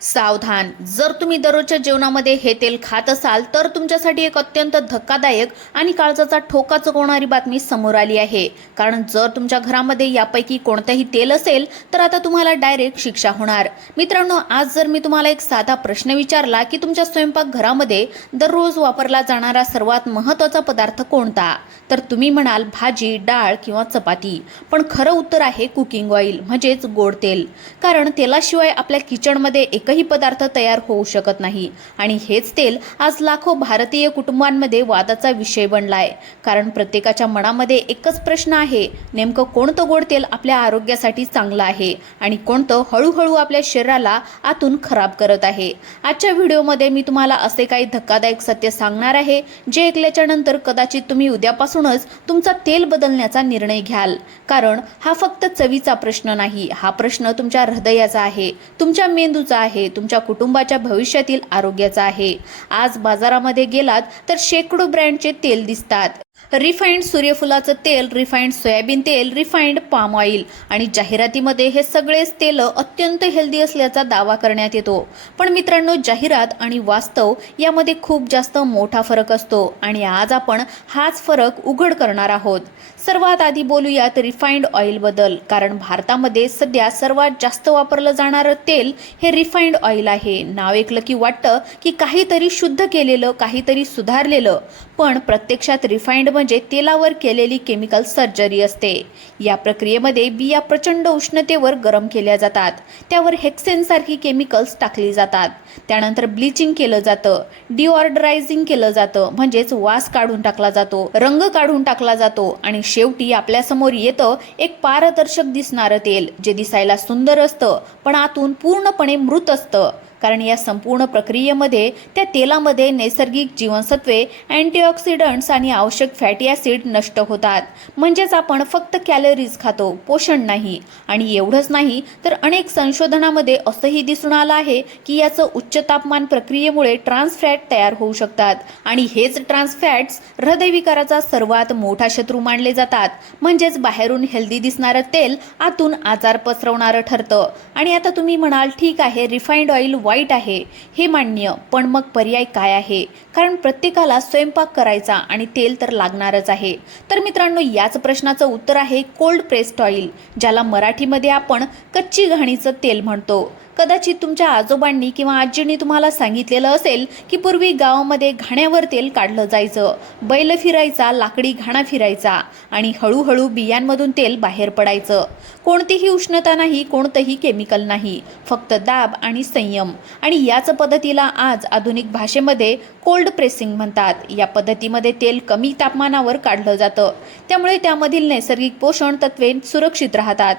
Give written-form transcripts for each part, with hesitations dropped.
सावधान, जर तुम्ही दररोजच्या जेवणामध्ये हे तेल खात असाल तर तुमच्यासाठी एक अत्यंत धक्कादायक आणि काळजाचा ठोका चुकवणारी बातमी समोर आली आहे। कारण जर तुमच्या घरामध्ये यापैकी कोणतेही तेल असेल तर आता तुम्हाला डायरेक्ट शिक्षा होणार। मित्रांनो, आज जर मी तुम्हाला एक साधा प्रश्न विचारला की तुमच्या स्वयंपाकघरामध्ये दररोज वापरला जाणारा सर्वात महत्त्वाचा पदार्थ कोणता, तर तुम्ही म्हणाल भाजी, डाळ किंवा चपाती। पण खरं उत्तर आहे कुकिंग ऑइल म्हणजेच गोड तेल। कारण तेलाशिवाय आपल्या किचनमध्ये एकही पदार्थ तयार होऊ शकत नाही आणि हेच तेल आज लाखो भारतीय कुटुंबांमध्ये वादाचा विषय बनलाय। कारण प्रत्येकाच्या मनामध्ये एकच प्रश्न आहे, नेमकं कोणतं गोड तेल आपल्या आरोग्यासाठी चांगलं आहे आणि कोणतं हळूहळू आपल्या शरीराला आतून खराब करत आहे। आजच्या व्हिडिओमध्ये मी तुम्हाला असे काही धक्कादायक सत्य सांगणार आहे जे ऐकल्याच्या नंतर कदाचित तुम्ही उद्यापासूनच तुमचा तेल बदलण्याचा निर्णय घ्याल। कारण हा फक्त चवीचा प्रश्न नाही, हा प्रश्न तुमच्या हृदयाचा आहे, तुमच्या मेंदूचा आहे, तुमच्या कुटुंबाच्या भविष्यातील आरोग्याचा आहे। आज बाजारामध्ये गेलात तर शेकडो ब्रँडचे तेल दिसतात। रिफाइंड सूर्यफुलाचं तेल, रिफाइंड सोयाबीन तेल, रिफाइंड पाम ऑइल आणि जाहिरातीमध्ये हे सगळेच तेल अत्यंत हेल्दी असल्याचा दावा करण्यात येतो। पण मित्रांनो, जाहिरात आणि वास्तव यामध्ये खूप जास्त मोठा फरक असतो आणि आज आपण हाच फरक उघड करणार आहोत। सर्वात आधी बोलूयात रिफाइंड ऑइल बद्दल। कारण भारतामध्ये सध्या सर्वात जास्त वापरलं जाणारं तेल हे रिफाइंड ऑइल आहे। नाव ऐकलं की वाटतं की काहीतरी शुद्ध केलेलं, काहीतरी सुधारलेलं, पण प्रत्यक्षात रिफाइंड म्हणजे तेलावर केलेली केमिकल सर्जरी असते। या प्रक्रियेमध्ये बिया प्रचंड उष्णतेवर गरम केल्या जातात, त्यावर हेक्सेन सारखी केमिकल्स टाकली जातात, त्यानंतर ब्लीचिंग केलं जातं, डिऑर्डरायझिंग केलं जातं म्हणजेच वास काढून टाकला जातो, रंग काढून टाकला जातो आणि शेवटी आपल्यासमोर येतं एक पारदर्शक दिसणारं तेल जे दिसायला सुंदर असतं पण आतून पूर्णपणे मृत असतं। कारण या संपूर्ण प्रक्रियेमध्ये त्या तेलामध्ये नैसर्गिक जीवनसत्वे, अँटीऑक्सिडंट्स आणि आवश्यक फॅटी ॲसिड नष्ट होतात। म्हणजेच आपण फक्त कॅलरीज खातो, पोषण नाही। आणि एवढंच नाही तर अनेक संशोधनामध्ये असंही दिसून आलं आहे की याचं उच्च तापमान प्रक्रियेमुळे ट्रान्स फॅट तयार होऊ शकतात आणि हेच ट्रान्स फॅट्स हृदयविकाराचा सर्वात मोठा शत्रू मानले जातात। म्हणजेच बाहेरून हेल्दी दिसणारं तेल आतून आजार पसरवणारं ठरतं। आणि आता तुम्ही म्हणाल, ठीक आहे, रिफाइंड ऑइल वाईट आहे, हे मान्य, पण मग पर्याय काय आहे? कारण प्रत्येकाला स्वयंपाक करायचा आणि तेल तर लागणारच आहे। तर मित्रांनो, याच प्रश्नाचं उत्तर आहे कोल्ड प्रेस्ड ऑइल, ज्याला मराठीमध्ये आपण कच्ची घाणीचं तेल म्हणतो। कदाचित तुमच्या आजोबांनी किंवा आजींनी तुम्हाला सांगितलेलं असेल की पूर्वी गावामध्ये घाण्यावर तेल काढलं जायचं, बैल फिरायचा, लाकडी घाणा फिरायचा आणि हळूहळू बियांमधून तेल बाहेर पडायचं। कोणतीही उष्णता नाही, कोणतंही केमिकल नाही, फक्त दाब आणि संयम। आणि याच पद्धतीला आज आधुनिक भाषेमध्ये कोल्ड प्रेसिंग म्हणतात। या पद्धतीमध्ये तेल कमी तापमानावर काढलं जातं, त्यामुळे त्यामधील नैसर्गिक पोषण तत्वे सुरक्षित राहतात।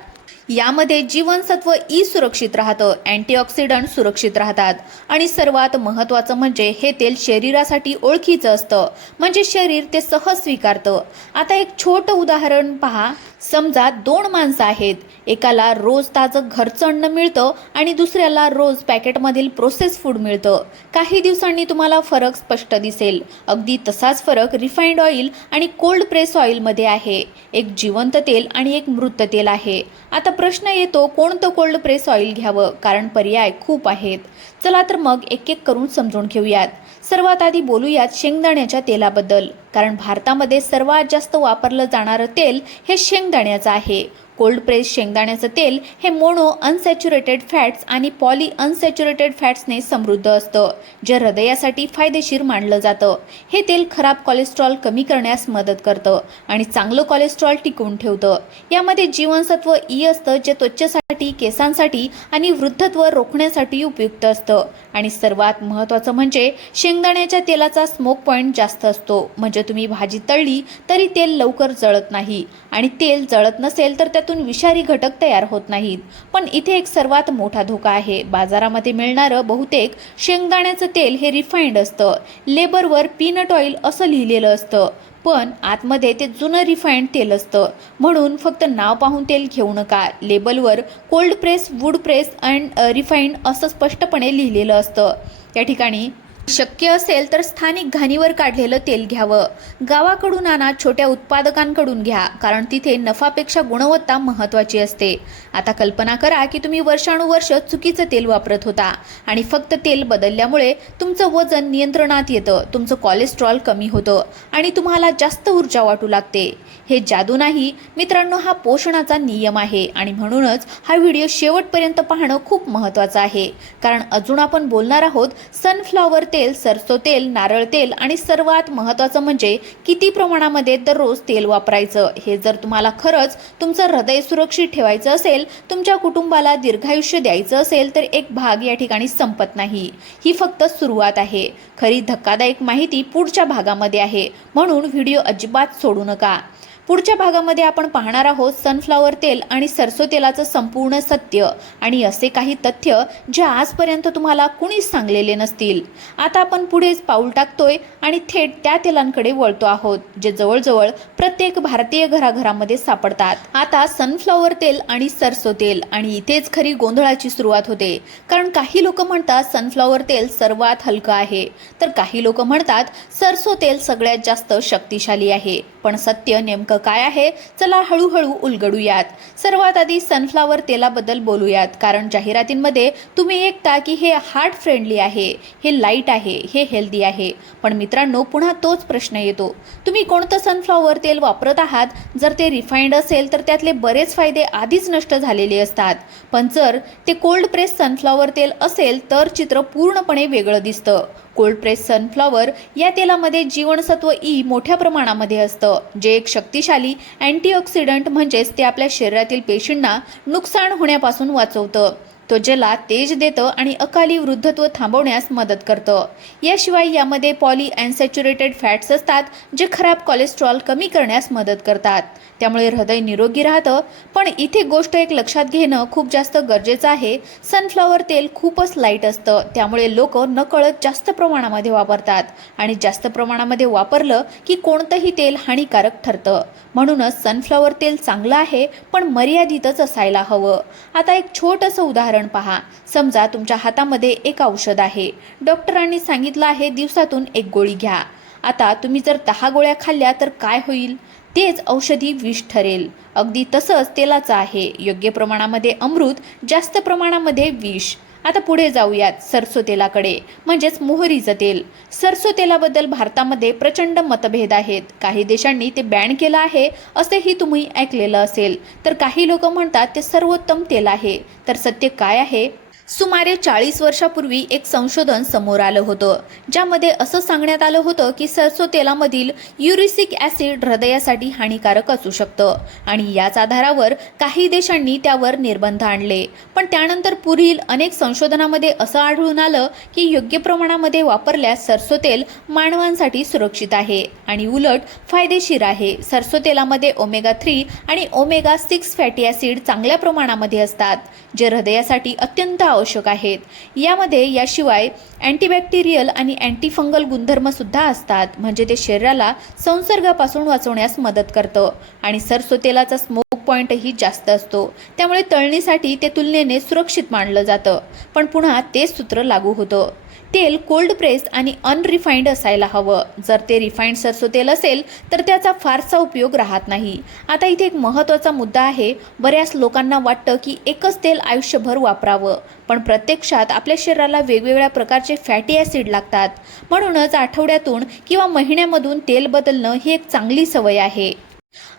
यामध्ये जीवनसत्व ई सुरक्षित राहतं, अँटीऑक्सिडंट सुरक्षित राहतात आणि सर्वात महत्त्वाचं म्हणजे हे तेल शरीरासाठी ओळखीचं असतं, म्हणजे शरीर ते सहज स्वीकारतं। आता एक छोटं उदाहरण पहा। समजा दोन माणसं आहेत, एकाला रोज ताजं घरचं अन्न मिळतं आणि दुसऱ्याला रोज पॅकेटमधील प्रोसेस फूड मिळतं। काही दिवसांनी तुम्हाला फरक स्पष्ट दिसेल। अगदी तसाच फरक रिफाइंड ऑइल आणि कोल्ड प्रेस ऑइलमध्ये आहे। एक जिवंत तेल आणि एक मृत तेल आहे। आता प्रश्न येतो, कोणतं कोल्ड प्रेस ऑइल घ्यावं? कारण पर्याय खूप आहेत। चला तर मग एक एक करून समजून घेऊयात। सर्वात आधी बोलूयात शेंगदाण्याच्या तेलाबद्दल। कारण भारतामध्ये सर्वात जास्त वापरलं जाणारं तेल हे शेंगदाण्याचं आहे। कोल्ड प्रेस शेंगदाण्याचं तेल हे मोनो अनसॅच्युरेटेड फॅट्स आणि पॉली अनसॅच्युरेटेड फॅट्सने समृद्ध असतं, जे हृदयासाठी फायदेशीर मानलं जातं। हे तेल खराब कोलेस्ट्रॉल कमी करण्यास मदत करतं आणि चांगलं कोलेस्ट्रॉल टिकवून ठेवतं। यामध्ये जीवनसत्व ई असतं, जे त्वचेसाठी, केसांसाठी आणि वृद्धत्व रोखण्यासाठी उपयुक्त असतं। आणि सर्वात महत्त्वाचं म्हणजे शेंगदाण्याच्या तेलाचा स्मोक पॉईंट जास्त असतो, म्हणजे तुम्ही भाजी तळली तरी तेल लवकर जळत नाही आणि तेल जळत नसेल तर त्यातून विषारी घटक तयार होत नाहीत। पण इथे एक सर्वात मोठा धोका आहे। बाजारामध्ये मिळणारं बहुतेक शेंगदाण्याचं तेल हे रिफाइंड असतं। लेबलवर पीनट ऑइल असं लिहिलेलं असतं, पण आतमध्ये ते जुनं रिफाइंड तेल असतं। म्हणून फक्त नाव पाहून तेल घेऊ नका। लेबलवर cold press, wood press and refined असं स्पष्टपणे लिहिलेलं असतं। त्या ठिकाणी शक्य असेल तर स्थानिक घाणीवर काढलेलं तेल घ्यावं. गावाकडून आणा, छोट्या उत्पादकांकडून घ्या, कारण तिथे नफापेक्षा गुणवत्ता महत्त्वाची असते. आता कल्पना करा की तुम्ही वर्षानुवर्ष चुकीचं तेल वापरत होता आणि फक्त तेल बदलल्यामुळे तुमचं वजन नियंत्रणात येतं, तुमचं कोलेस्ट्रॉल कमी होतं आणि तुम्हाला जास्त ऊर्जा वाटू लागते. हे जादू नाही मित्रांनो, हा पोषणाचा नियम आहे आणि म्हणूनच हा व्हिडिओ शेवटपर्यंत पाहणं खूप महत्त्वाचं आहे. कारण अजून आपण बोलणार आहोत सनफ्लॉवर तेल, सरसो तेल, नारळ तेल आणि सर्वात महत्त्वाचं म्हणजे किती प्रमाणामध्ये दररोज तेल वापरायचं. हे जर तुम्हाला खरंच तुमचं हृदय सुरक्षित ठेवायचं असेल, तुमच्या कुटुंबाला दीर्घायुष्य द्यायचं असेल, तर एक भाग या ठिकाणी संपत नाही. ही फक्त सुरुवात आहे. खरी धक्कादायक माहिती पुढच्या भागामध्ये आहे, म्हणून व्हिडिओ अजिबात सोडू नका. पुढच्या भागामध्ये आपण पाहणार आहोत सनफ्लॉवर तेल आणि सरसो तेलाचं संपूर्ण सत्य आणि असे काही तथ्य जे आजपर्यंत तुम्हाला कुणीच सांगलेले नसतील. आता आपण पुढेच पाऊल टाकतोय आणि थेट त्या तेलांकडे वळतो आहोत जे जवळजवळ प्रत्येक भारतीय घराघरामध्ये सापडतात. आता सनफ्लॉवर तेल आणि सरसो तेल, आणि इथेच खरी गोंधळाची सुरुवात होते. कारण काही लोक म्हणतात सनफ्लॉवर तेल सर्वात हलकं आहे, तर काही लोक म्हणतात सरसो तेल सगळ्यात जास्त शक्तिशाली आहे. पण सत्य नेमकं काय आहे, चला हळूहळू उलगडूयात. सर्वात आधी सनफ्लॉवर तेलाबद्दल बोलूयात, कारण जाहिरातींमध्ये तुम्ही ऐकता की हे हार्ट फ्रेंडली आहे, हे लाईट आहे, हे हेल्दी आहे. पण मित्रांनो, पुन्हा तोच प्रश्न येतो, तुम्ही कोणतं सनफ्लॉवर तेल वापरत आहात? जर ते रिफाइंड असेल तर त्यातले बरेच फायदे आधीच नष्ट झालेले असतात. पण जर ते कोल्ड प्रेस सनफ्लॉवर तेल असेल तर चित्र पूर्णपणे वेगळं दिसतं. कोल्ड प्रेस सनफ्लॉवर या तेलामध्ये जीवनसत्व ई मोठ्या प्रमाणामध्ये असतं, जे एक शक्तिशाली अँटीऑक्सिडंट म्हणजेच ते आपल्या शरीरातील पेशींना नुकसान होण्यापासून वाचवतं. त्वचेला तेज देतं आणि अकाली वृद्धत्व थांबवण्यास मदत करतं. याशिवाय यामध्ये पॉली अनसॅच्युरेटेड फॅट्स असतात जे खराब कोलेस्ट्रॉल कमी करण्यास मदत करतात. त्यामुळे हृदय निरोगी राहतं. पण इथे गोष्ट एक लक्षात घेणं खूप जास्त गरजेचं आहे. सनफ्लॉवर तेल खूपच लाईट असतं, त्यामुळे लोक नकळत जास्त प्रमाणामध्ये वापरतात आणि जास्त प्रमाणामध्ये वापरलं की कोणतंही तेल हानिकारक ठरतं. म्हणूनच सनफ्लॉवर तेल चांगलं आहे, पण मर्यादितच असायला हवं. आता एक छोटंसं उदाहरण पहा. समजा तुमच्या हातामध्ये एक औषध आहे. डॉक्टरांनी सांगितलं आहे दिवसातून 1 गोळी घ्या. आता तुम्ही जर 10 गोळ्या खाल्ल्या तर काय होईल? तेच औषधी विष ठरेल. अगदी तसंच तेलाचं आहे. योग्य प्रमाणामध्ये अमृत, जास्त प्रमाणामध्ये विष. आता पुढे जाऊयात सरसो तेलाकडे, म्हणजेच मोहरीचं तेल. सरसो तेलाबद्दल भारतामध्ये प्रचंड मतभेद आहेत. काही देशांनी ते बॅन केलं आहे असेही तुम्ही ऐकलेलं असेल, तर काही लोक म्हणतात ते सर्वोत्तम तेल आहे. तर सत्य काय आहे? सुमारे 40 वर्षापूर्वी एक संशोधन समोर आलं होतं, ज्यामध्ये असं सांगण्यात आलं होतं की सरसो तेलामधील युरिसिक ॲसिड हृदयासाठी हानिकारक असू शकतं आणि याच आधारावर काही देशांनी त्यावर निर्बंध आणले. पण त्यानंतर पुढील अनेक संशोधनामध्ये असं आढळून आलं की योग्य प्रमाणामध्ये वापरल्यास सरसो तेल मानवांसाठी सुरक्षित आहे आणि उलट फायदेशीर आहे. सरसो तेलामध्ये ओमेगा 3 आणि ओमेगा 6 फॅटी ॲसिड चांगल्या प्रमाणामध्ये असतात, जे हृदयासाठी अत्यंत आवश्यक आहेत. याशिवाय अँटीबॅक्टेरियल आणि अँटीफंगल गुणधर्म सुद्धा असतात, म्हणजे ते शरीराला संसर्गापासून वाचवण्यास मदत करतं. आणि सरसो तेलाचा स्मोक पॉईंटही जास्त असतो, त्यामुळे तळणीसाठी ते तुलनेने सुरक्षित मानलं जातं. पण पुन्हा तेच सूत्र लागू होतं. तेल कोल्ड प्रेस आणि अनरिफाइंड असायला हवं. जर ते रिफाइंड सरसो तेल असेल तर त्याचा फारसा उपयोग राहत नाही. आता इथे एक महत्त्वाचा मुद्दा आहे. बऱ्याच लोकांना वाटतं की एकच तेल आयुष्यभर वापरावं, पण प्रत्यक्षात आपल्या शरीराला वेगवेगळ्या प्रकारचे फॅटी ॲसिड लागतात. म्हणूनच आठवड्यातून किंवा महिन्यामधून तेल बदलणं ही एक चांगली सवय आहे.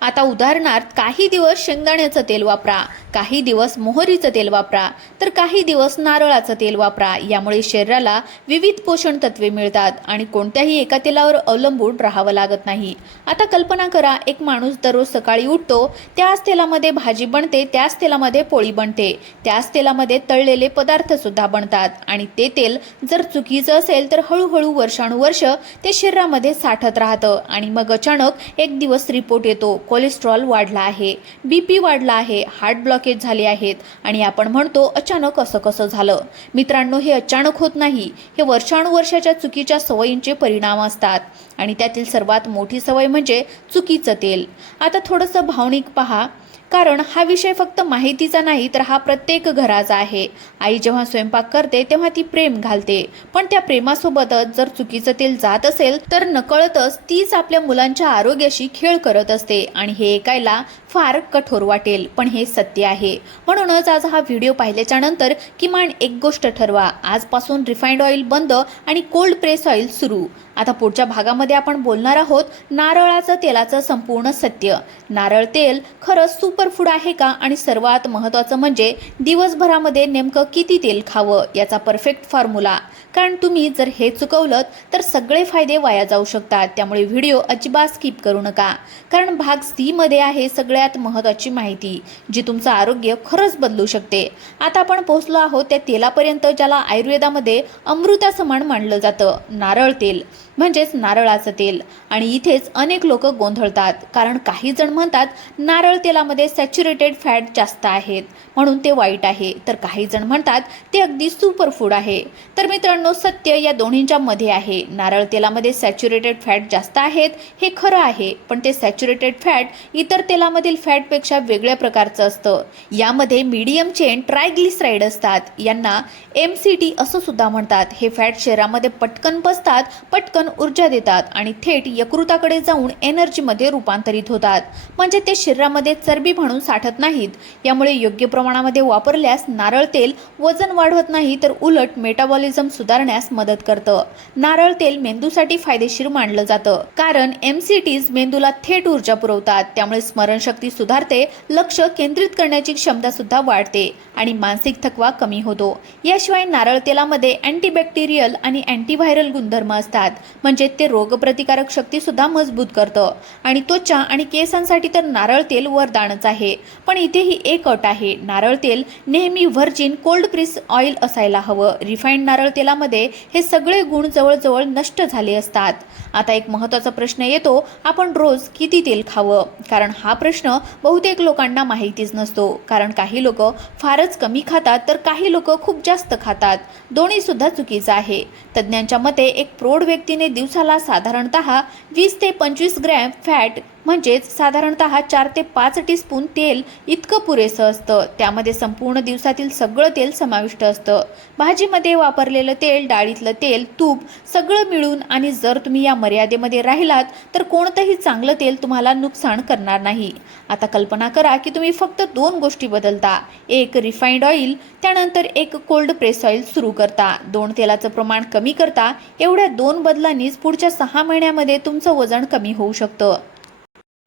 आता उदाहरणार्थ, काही दिवस शेंगदाण्याचं तेल वापरा, काही दिवस मोहरीचं तेल वापरा, तर काही दिवस नारळाचं तेल वापरा. यामुळे शरीराला विविध पोषण तत्वे मिळतात आणि कोणत्याही एका तेलावर अवलंबून राहावं लागत नाही. आता कल्पना करा, एक माणूस दररोज सकाळी उठतो, त्याच तेलामध्ये भाजी बनते, त्याच तेलामध्ये पोळी बनते, त्याच तेलामध्ये तळलेले पदार्थ सुद्धा बनतात आणि ते तेल जर चुकीचं असेल तर हळूहळू वर्षानुवर्ष ते शरीरामध्ये साठत राहतं आणि मग अचानक एक दिवस रिपोर्ट येतो, कोलेस्ट्रॉल वाढला आहे, बीपी वाढला आहे, हार्ट ब्लॉकेज झाले आहेत आणि आपण म्हणतो अचानक असं कसं झालं. मित्रांनो, हे अचानक होत नाही. हे वर्षानुवर्षाच्या चुकीच्या सवयींचे परिणाम असतात आणि त्यातील सर्वात मोठी सवय म्हणजे चुकीचं तेल. आता थोडंसं भावनिक पहा. कारण हा विषय फक्त माहितीचा नाही तर हा प्रत्येक घराचा आहे. आई जेव्हा स्वयंपाक करते तेव्हा ती प्रेम घालते, पण त्या प्रेमासोबतच जर चुकीचं तेल जात असेल तर नकळतच तीच आपल्या मुलांच्या आरोग्याशी खेळ करत असते आणि हे ऐकायला फार कठोर वाटेल, पण हे सत्य आहे. म्हणूनच आज हा व्हिडिओ पाहिल्याच्या नंतर किमान एक गोष्ट ठरवा, आजपासून रिफाइंड ऑइल बंद आणि कोल्ड प्रेस ऑइल सुरू. आता पुढच्या भागामध्ये आपण बोलणार आहोत नारळाचं तेलाचं संपूर्ण सत्य. नारळ तेल खरंच सुपरफूड आहे का, आणि सर्वात महत्त्वाचं म्हणजे दिवसभरामध्ये नेमकं किती तेल खावं याचा परफेक्ट फॉर्म्युला. कारण तुम्ही जर हे चुकवलं तर सगळे फायदे वाया जाऊ शकतात. त्यामुळे व्हिडिओ अजिबात स्किप करू नका, कारण भाग सी मध्ये आहे सगळ्यात महत्त्वाची माहिती जी तुमचं आरोग्य खरंच बदलू शकते. आता आपण पोहोचलो आहोत त्या तेलापर्यंत ज्याला आयुर्वेदामध्ये अमृतासमान मानलं जातं, नारळ तेल म्हणजेच नारळाचं तेल. आणि इथेच अनेक लोक गोंधळतात, कारण काही जण म्हणतात नारळ तेलामध्ये सॅच्युरेटेड फॅट जास्त आहेत म्हणून ते वाईट आहे, तर काही जण म्हणतात ते अगदी सुपरफूड आहे. तर मित्रांनो, सत्य या दोन्हींच्या मध्ये आहे. नारळ तेलामध्ये सॅच्युरेटेड फॅट जास्त आहेत हे खरं आहे, पण ते सॅच्युरेटेड फॅट इतर तेलामधील फॅटपेक्षा वेगळ्या प्रकारचं असतं. यामध्ये मीडियम चेन ट्रायग्लिसराईड असतात, यांना MCT असं सुद्धा म्हणतात. हे फॅट शरीरामध्ये पटकन पचतात, पटकन ऊर्जा देतात आणि थेट यकृताकडे जाऊन एनर्जीमध्ये रूपांतरित होतात. म्हणजे ते शरीरामध्ये चरबी म्हणून साठत नाहीत. यामुळे योग्य प्रमाणामध्ये वापरल्यास नारळ तेल वजन वाढवत नाही, तर उलट मेटाबॉलिझम सुधारण्यास मदत करतं. नारळ तेल मेंदूसाठी फायदेशीर मानलं जातं, कारण MCTs मेंदूला थेट ऊर्जा पुरवतात. त्यामुळे स्मरणशक्ती सुधारते, लक्ष केंद्रित करण्याची क्षमता सुद्धा वाढते आणि मानसिक थकवा कमी होतो. याशिवाय नारळ तेलामध्ये अँटीबॅक्टेरियल आणि अँटीव्हायरल गुणधर्म असतात, म्हणजे ते रोगप्रतिकारक शक्ती सुद्धा मजबूत करतं. आणि त्वचा आणि केसांसाठी तर नारळ तेल वरदानच आहे. पण इथेही एक अट आहे, नारळ तेल नेहमी व्हर्जिन कोल्ड प्रेस ऑइल असायला हवं. रिफाइंड नारळ तेलामध्ये हे सगळे गुण जवळजवळ नष्ट झाले असतात. आता एक महत्त्वाचा प्रश्न येतो, आपण रोज किती तेल खावं? कारण हा प्रश्न बहुतेक लोकांना माहितीच नसतो. कारण काही लोक फारच कमी खातात तर काही लोक खूप जास्त खातात. दोन्ही सुद्धा चुकीचं आहे. तज्ज्ञांच्या मते एक प्रौढ व्यक्तीने दिवसाला साधारणतः 20 ते 25 ग्रॅम फॅट म्हणजेच साधारणतः 4 ते 5 टीस्पून तेल इतकं पुरेसं असतं. त्यामध्ये संपूर्ण दिवसातील सगळं तेल समाविष्ट असतं. भाजीमध्ये वापरलेलं तेल, डाळीतलं तेल, तूप सगळं मिळून. आणि जर तुम्ही या मर्यादेमध्ये राहिलात तर कोणतंही चांगलं तेल तुम्हाला नुकसान करणार नाही. आता कल्पना करा की तुम्ही फक्त 2 गोष्टी बदलता, एक रिफाइंड ऑइल त्यानंतर एक कोल्ड प्रेस ऑइल सुरू करता, 2 तेलाचं प्रमाण कमी करता. एवढ्या 2 बदलांनीच पुढच्या 6 महिन्यामध्ये तुमचं वजन कमी होऊ शकतं.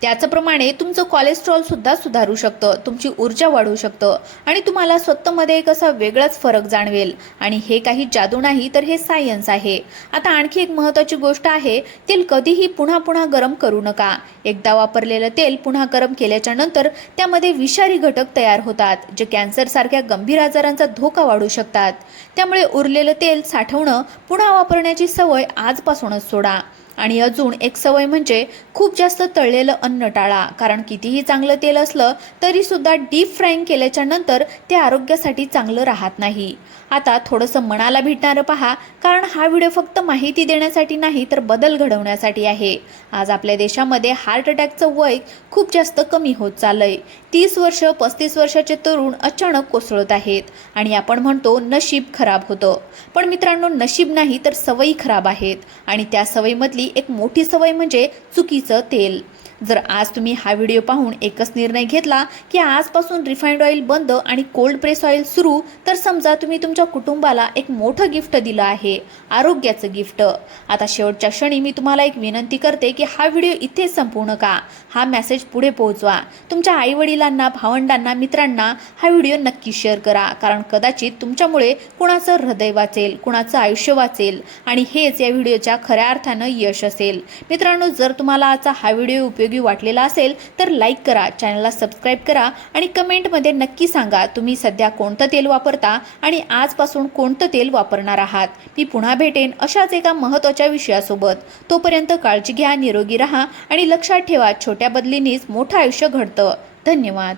त्याचप्रमाणे तुमचं कोलेस्ट्रॉल सुद्धा सुधारू शकतं, तुमची ऊर्जा वाढू शकतं आणि तुम्हाला स्वतःमध्ये एक असा वेगळाच फरक जाणवेल. आणि हे काही जादू नाही तर हे सायन्स आहे. आता आणखी एक महत्त्वाची गोष्ट आहे, तेल कधीही पुन्हा पुन्हा गरम करू नका. एकदा वापरलेलं तेल पुन्हा गरम केल्याच्या नंतर त्यामध्ये विषारी घटक तयार होतात, जे कॅन्सरसारख्या गंभीर आजारांचा धोका वाढवू शकतात. त्यामुळे उरलेलं तेल साठवणं, पुन्हा वापरण्याची सवय आजपासूनच सोडा. आणि अजून एक सवय म्हणजे खूप जास्त तळलेलं अन्न टाळा, कारण कितीही चांगलं तेल असलं तरी सुद्धा डीप फ्राईंग केल्याच्या नंतर ते आरोग्यासाठी चांगलं राहत नाही. आता थोडंसं मनाला भिडणारं पहा, कारण हा व्हिडिओ फक्त माहिती देण्यासाठी नाही तर बदल घडवण्यासाठी आहे. आज आपल्या देशामध्ये हार्ट अटॅकचं वय खूप जास्त कमी होत चाललंय. 30 वर्ष 35 वर्षाचे तरुण अचानक कोसळत आहेत आणि आपण म्हणतो नशीब खराब होतं. पण मित्रांनो, नशीब नाही तर सवयी खराब आहेत. आणि त्या सवयीमधली एक मोठी सवय म्हणजे चुकीचं तेल. जर आज तुम्ही हा व्हिडिओ पाहून एकच निर्णय घेतला की आजपासून रिफाइंड ऑइल बंद आणि कोल्ड प्रेस ऑइल सुरू, तर समजा तुम्ही तुमच्या कुटुंबाला एक मोठं गिफ्ट दिलं आहे, आरोग्याचं गिफ्ट. आता शेवटच्या क्षणी मी तुम्हाला एक विनंती करते की हा व्हिडिओ इथेच संपवू नका. हा मेसेज पुढे पोहोचवा. तुमच्या आईवडिलांना, भावंडांना, मित्रांना हा व्हिडिओ नक्की शेअर करा, कारण कदाचित तुमच्यामुळे कुणाचं हृदय वाचेल, कुणाचं आयुष्य वाचेल आणि हेच या व्हिडिओच्या खऱ्या अर्थानं यश असेल. मित्रांनो, जर तुम्हाला आजचा हा व्हिडिओ उपयोगी वाटलेला असेल तर लाईक करा, चॅनलला सबस्क्राईब करा आणि कमेंटमध्ये नक्की सांगा तुम्ही सध्या कोणतं तेल वापरता आणि आजपासून कोणतं तेल वापरणार आहात. मी पुन्हा भेटेन अशाच एका महत्त्वाच्या विषयासोबत. तोपर्यंत काळजी घ्या, निरोगी राहा आणि लक्षात ठेवा, छोट्या बदलींनीच मोठं आयुष्य घडतं. धन्यवाद.